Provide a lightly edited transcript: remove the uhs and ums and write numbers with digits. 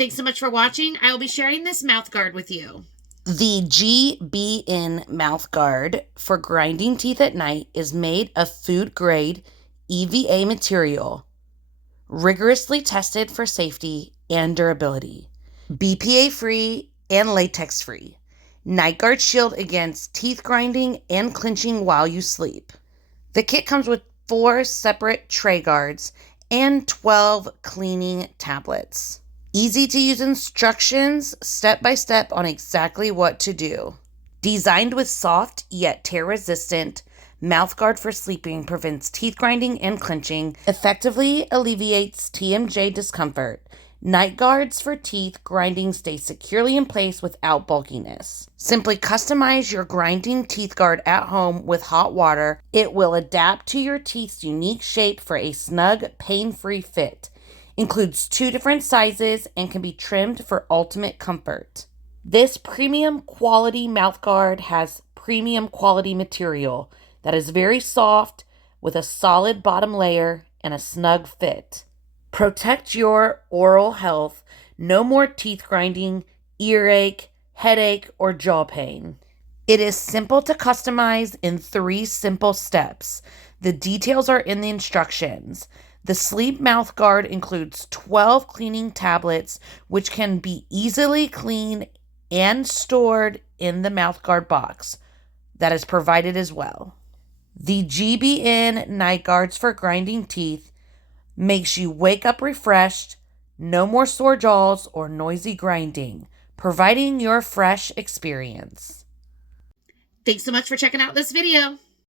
Thanks so much for watching. I will be sharing this mouth guard with you. The GBN Mouth Guard for grinding teeth at night is made of food-grade EVA material, rigorously tested for safety and durability, BPA-free and latex-free. Night Guard shield against teeth grinding and clenching while you sleep. The kit comes with 4 separate tray guards and 12 cleaning tablets. Easy to use instructions, step by step on exactly what to do. Designed with soft yet tear resistant, mouth guard for sleeping prevents teeth grinding and clenching, effectively alleviates TMJ discomfort. Night guards for teeth grinding stay securely in place without bulkiness. Simply customize your grinding teeth guard at home with hot water. It will adapt to your teeth's unique shape for a snug, pain-free fit. Includes 2 different sizes and can be trimmed for ultimate comfort. This premium quality mouth guard has premium quality material that is very soft with a solid bottom layer and a snug fit. Protect your oral health. No more teeth grinding, earache, headache, or jaw pain. It is simple to customize in 3 simple steps. The details are in the instructions. The sleep mouth guard includes 12 cleaning tablets, which can be easily cleaned and stored in the mouth guard box that is provided as well. The GBN night guards for grinding teeth makes you wake up refreshed, no more sore jaws or noisy grinding, providing your fresh experience. Thanks so much for checking out this video.